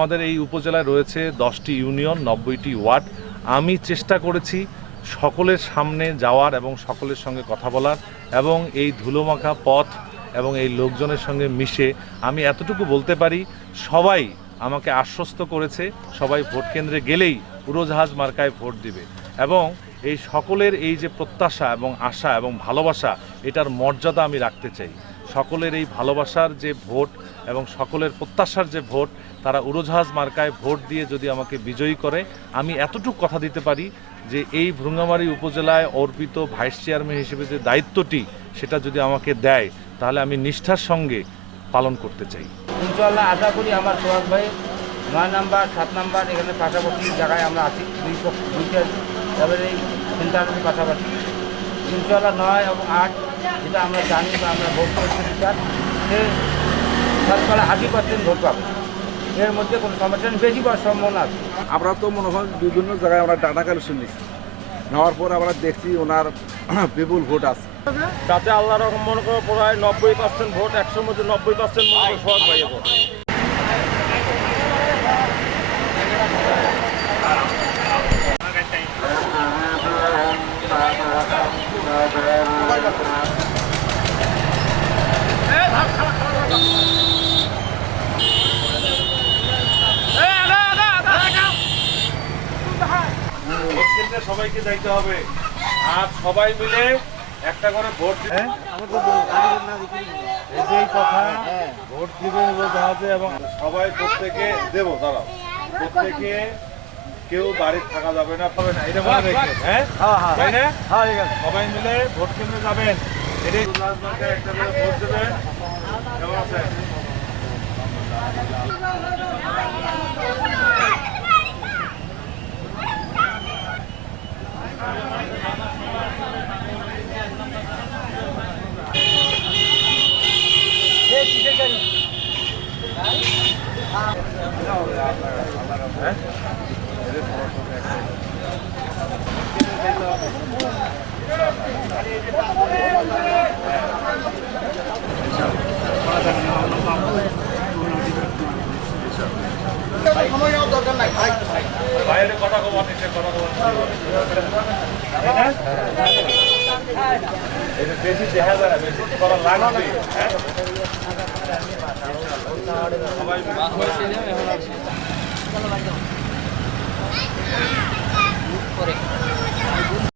আমাদের এই উপজেলায় রয়েছে দশটি ইউনিয়ন, নব্বইটি ওয়ার্ড। আমি চেষ্টা করেছি সকলের সামনে যাওয়ার এবং সকলের সঙ্গে কথা বলার এবং এই ধুলোমাখা পথ এবং এই লোকজনের সঙ্গে মিশে আমি এতটুকু বলতে পারি, সবাই আমাকে আশ্বস্ত করেছে, সবাই ভোট কেন্দ্রে গেলেই উড়োজাহাজ মার্কায় ভোট দিবে। এবং এই সকলের এই যে প্রত্যাশা এবং আশা এবং ভালোবাসা, এটার মর্যাদা আমি রাখতে চাই। সকলের এই ভালোবাসার যে ভোট এবং সকলের প্রত্যাশার যে ভোট, তারা উড়োজাহাজ মার্কায় ভোট দিয়ে যদি আমাকে বিজয়ী করে, আমি এতটুকু কথা দিতে পারি যে এই ভ্রুঙ্গামারী উপজেলায় অর্পিত ভাইস চেয়ারম্যান হিসেবে যে দায়িত্বটি সেটা যদি আমাকে দেয়, তাহলে আমি নিষ্ঠার সঙ্গে পালন করতে চাই। ইনশাল্লাহ আশা করি আমার সোহাগ ভাই নয় নাম্বার, সাত নাম্বার, এখানে পাশাপাশি জায়গায় আমরা আছি, দুই দুইটা তারপরে এই সেন্টারের পাশাপাশি। ইনশাল্লাহ নয় এবং আট যেটা আমরা জানি বা আমরা ভোট চাই সে শতকরা আশি পার্সেন্ট ভোট পাবে। এর মধ্যে কোনো সমস্যা নেই বেশি পাওয়ার সম্ভাবনা আছে। আমরা তো মনে হয় বিভিন্ন জায়গায় আমরা ডাটা কালেকশন নিচ্ছি। নেওয়ার পর আমরা দেখছি ওনার বিপুল ভোট আছে। তাতে আল্লাহ রকম মনে করো প্রায় নব্বই পার্সেন্ট ভোট একশোর মধ্যে নব্বই পার্সেন্ট মনে করো সহজ ভাইয়ের ভোট ভোট কেন্দ্রে সবাইকে যাইতে হবে। আর সবাই মিলে একটা করে ভোট দিবে এই যে কথা ভোট দিবেন জাহাজে এবং সবাই প্রত্যেকে দেব দাঁড়াও। প্রত্যেকে কেউ বাড়িতে থাকা যাবে না পাবে না এটা মনে রাখবেন হ্যাঁ? তাই না? সবাই মিলে ভোট কেন্দ্রে যাবেন। এটাই একটা করে ভোট দেবেন। কেমন আছে বাইরে কথা কম অফিসে কথা কম এটা বেশি দেখা যায় না বেশি করা লাগবে হ্যাঁ? সবাই